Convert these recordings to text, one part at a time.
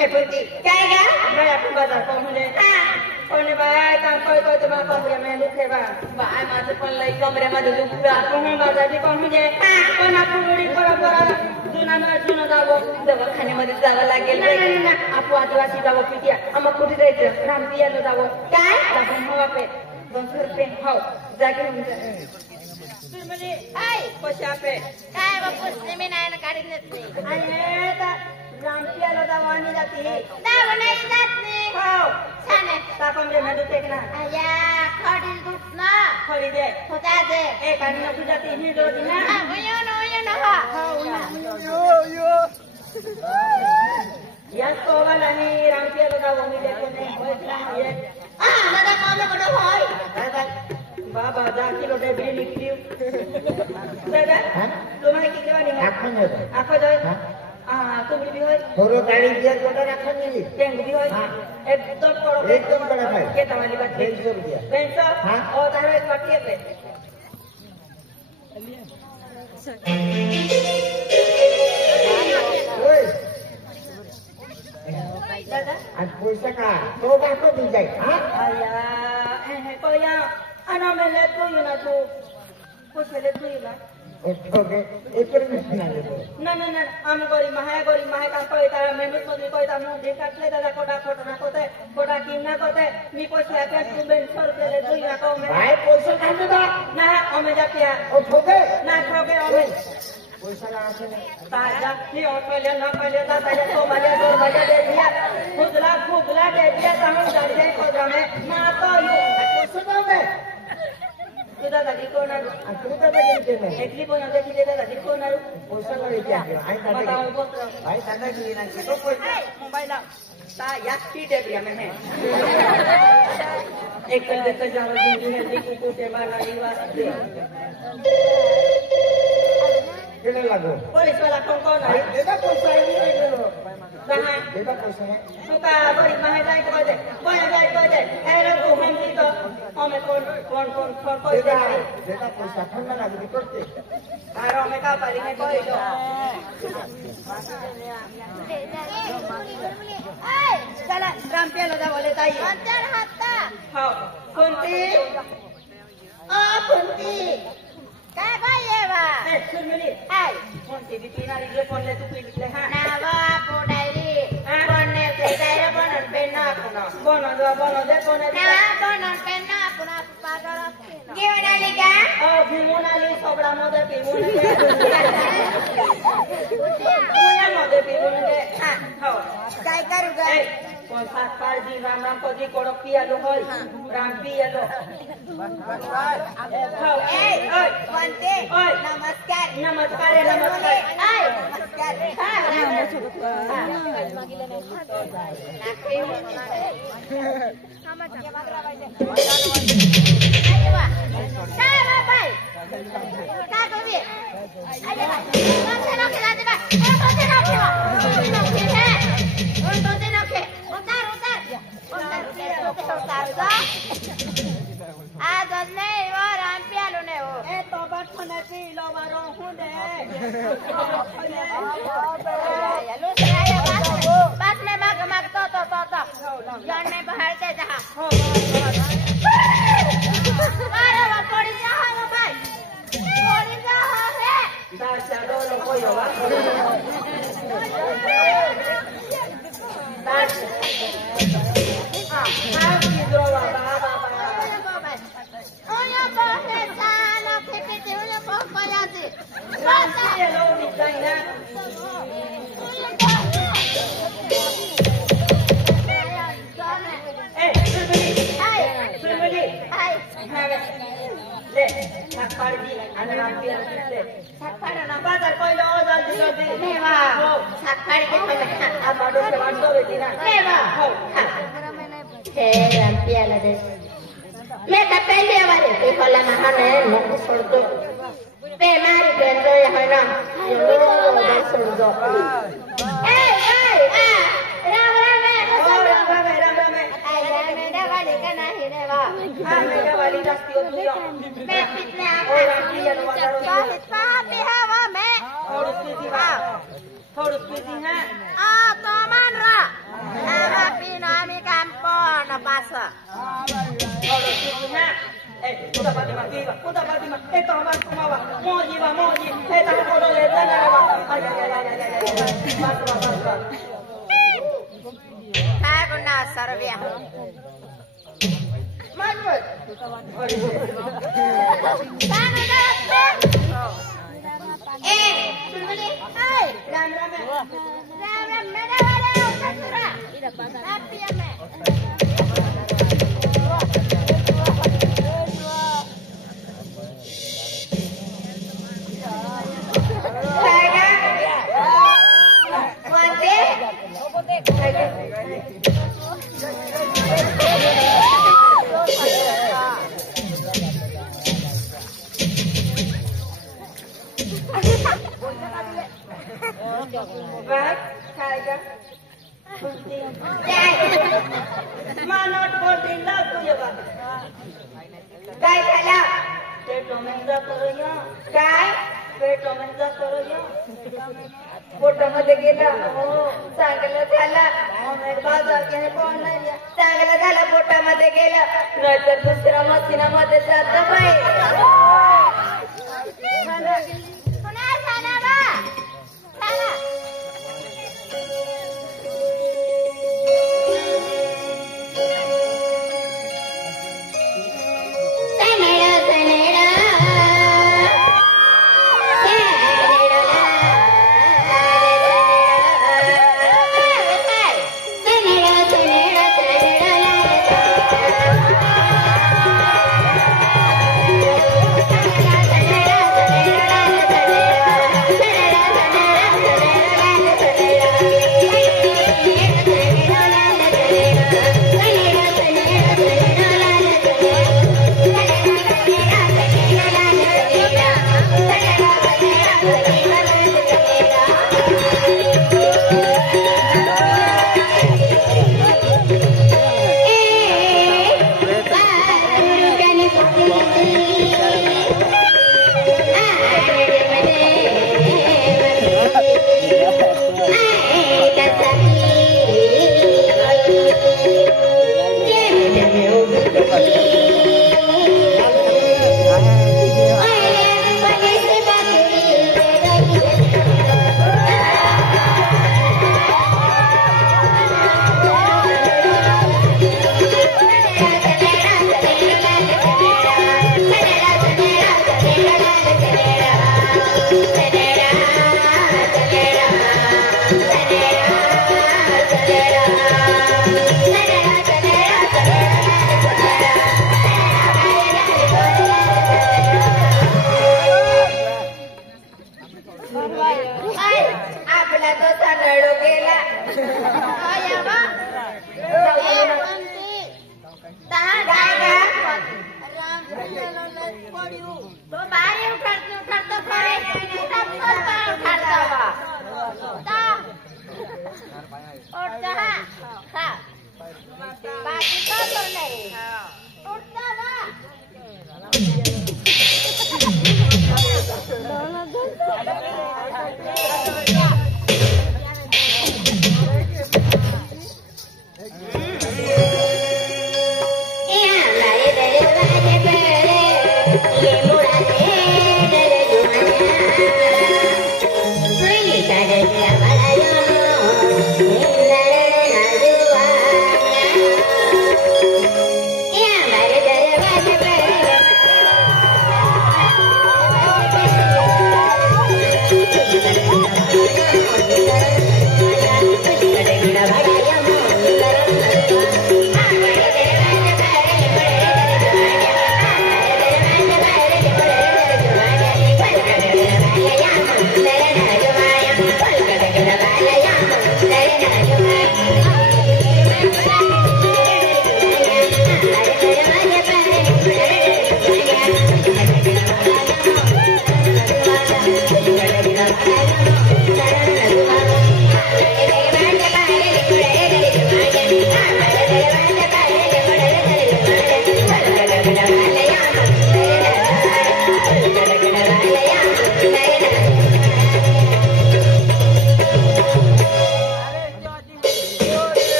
Eputi, kaya kaya aku bazar pahunde. Pahunde baik tangkoi koi tu mak kau yang melu keba. Baik macam pelai kau mereka madu lupa. Pahun bazar di pahunde. Kau nak puluri kora Juna dawo dawo khane madu dawo lagi. Na. Aku adivasi dawo pitia. Amak kuti dah itu. Rampia lo dawo. Kaya? Dawo hawa pe. Bangsa pe hau. Jaga hunde. Surmali. Hai. Siapa? Kaya bapus ni mana kari ni? Ayah Rampia lo dawo ni jati. Dawo ni jati. Hau. Sana. Tak pamrih madu tekna. Ayah khadi dut na. Khadi de. Kota de. Kani aku jati ni do dina. Uyo no ha. Yo. Yang kau ni Rampia lo dawo ni dekne. Boleh nak ye. Nada kamu kena hoi. Baba jaki lo de bili nikliu. Dadah. Lumai kiki bani. Aku jai. तुम भी हो थोरो गाड़ी दिया जोड़ा रखा नहीं tang भी हो एकदम करो एकदम बड़ा भाई के तवाली बात 150 रुपया 150 हां और तारे एक पट्टी पे ओए दादा आज पैसा का तो बाको दी जाए हां आया है कोया अना में ले तो यू ना तो कुछ ले तो यू ना ओके एकर में ना ले ना हम गरी माहे का कोई तारा मेहनत मजदूरी कोई ता मुंह देखातले दादा कोटा ना कोटा किन्ना कोते मी पैसा पे तुम 100 रुपया ले तो यू को में भाई पैसा का दे दा ना हमें जातिया ओ ठोके ना ठोके हमें पैसा लगा से ताजा की ऑस्ट्रेलिया ना पहले था ताजा तो बजा दे दिया खुदला दे दिया तो हम जा रहे को जाने मां तो यू पैसा दे तुझा दादी को ना तू तो दे में एकली बोना दे की दे दादी को ना पैसा लगे क्या आई बताओ बोल भाई दादा की ना तो कोई मोबाइल ता याकी दे दिया मैं एक कर देते जाओ जिंदगी में देखो तो के बार नहीं वास्ते कितने लागो पुलिस वाला कौन है देता पैसा ही नहीं दे कहां देता पैसा है सुका बड़ी माहे जाए को दे एरो को हम की तो हमें कौन कोई दे देता पैसा ठंडा लगे करते तारो में का पारी में कोई दो Hey, चला रामपिया लगा बोले ताई antar hatta. हां Kunti Kunti Kaya kaya ba? सुन मिली Hey, कुंती भी तीन आरी ले फोन ले तू पीट ले हां nawa po dai. Bonne se dai bonon penna kuno. बोनो दे कोने Na bonon penna kuno pagara. Gimana liga? भीमुनाली सोबड़ा मोदे भीमुने पुण्य मोदे भीमुने हां Kaya karuga. कौन सात पार जी राम को जी कोड़ो पिया लो होय राम पिया लो Hey, Wante. Namaskar. नमस्कार Hey, namaskar. ha. Udah pati mati, udah pati mati. Toma, toma, moji, moji. Tak boleh tanah, ay. Masuk. Aku nasar dia. Manut. Sana nasar. Sulmuli. Hai. Ram. Mera wale kasura. Tapi ame. Manot boarding lag tuyo ba? काय झालं पेटो मेंजा करूया. काय पेटो मेंजा करूया. पोटामध्ये गेला हो. चांगलं झालं बाजार के कोण नाही. चांगलं झालं पोटामध्ये गेलं नाहीतर दुसऱ्या मशीनामध्ये जात बाई. पुन्हा झाला बा झाला आपला तो सांडळो गेला तो बारी उठतो बाकी तो नाही उठता ना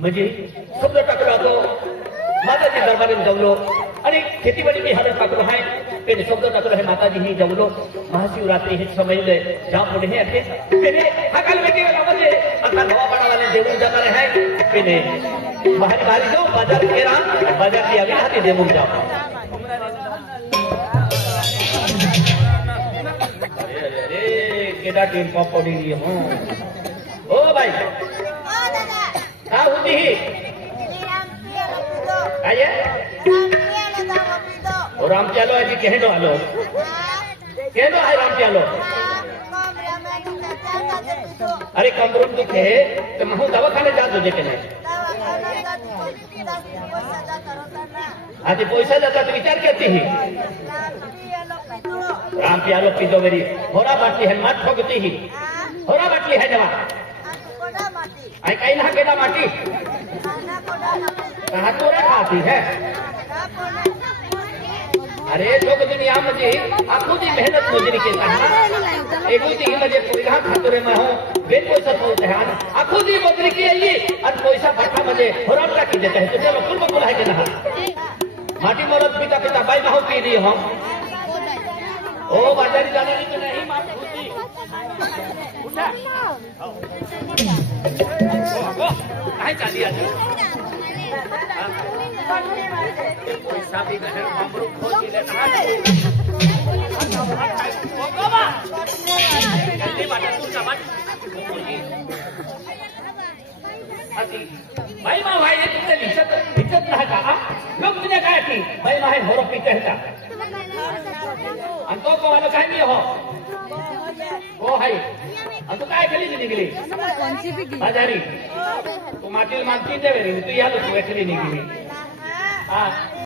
म्हणजे समजा टाकलो माताजी दरबारात जवलो आणि खेतीबाडी मी हालत टाकलो आहे त्याने समजा टाकलो आहे माताजी ही जवलो महाशिवरात्री हे समजले ज्या पुढे हे असे त्याने हा काल वेगळे म्हणजे आता नवापाडावाले देऊन जाणार आहे त्याने बाहेर बाहेर जाऊ बाजार केला बाजार यावी ना ते देऊन जाऊ अरे केडा टीम पॉपडी हो ओ भाई का होती ही काय रामच्यालो आहे की केहडो आलो केहडो आहे रामच्यालो अरे कमरून दुखे तर मग दवाखान्यात जात होते की नाही आधी पैसा जातात विचार करते ही राम प्यालो पितो मेरी होरा बाटली है मत ठोकती ही होरा बाटली है जवा आई कहीं ना केला माटी कहा तोरे खाती है अरे लोग दुनिया म्हणजे आखुदी मेहनत मजुरी के कहा एगुदी म्हणजे पुढा खातोरे में हो बेन पैसा बोलते हैं आखुदी मजुरी की ये और पैसा भट्टा म्हणजे होरा टाकी देते हैं तो चलो कुल बकुल है कि ना माटी मरद पिता पिता बाई बाहु पी दी हम ओ बाजारी जाने की नहीं मार होती उठा काय चाली आज पैसा भी घर मामरू खो दिले ना ओ बाबा जल्दी बाटा तू का बात अति भाई मां भाई तुमने इज्जत ना का लोग तुझे काय की भाई मां है होरो पी कहता अंतो को वाला काय नहीं हो ओ भाई अंतो काय खेली निकली बाजारी तू माटी मानती दे तू या तू खेली निकली हां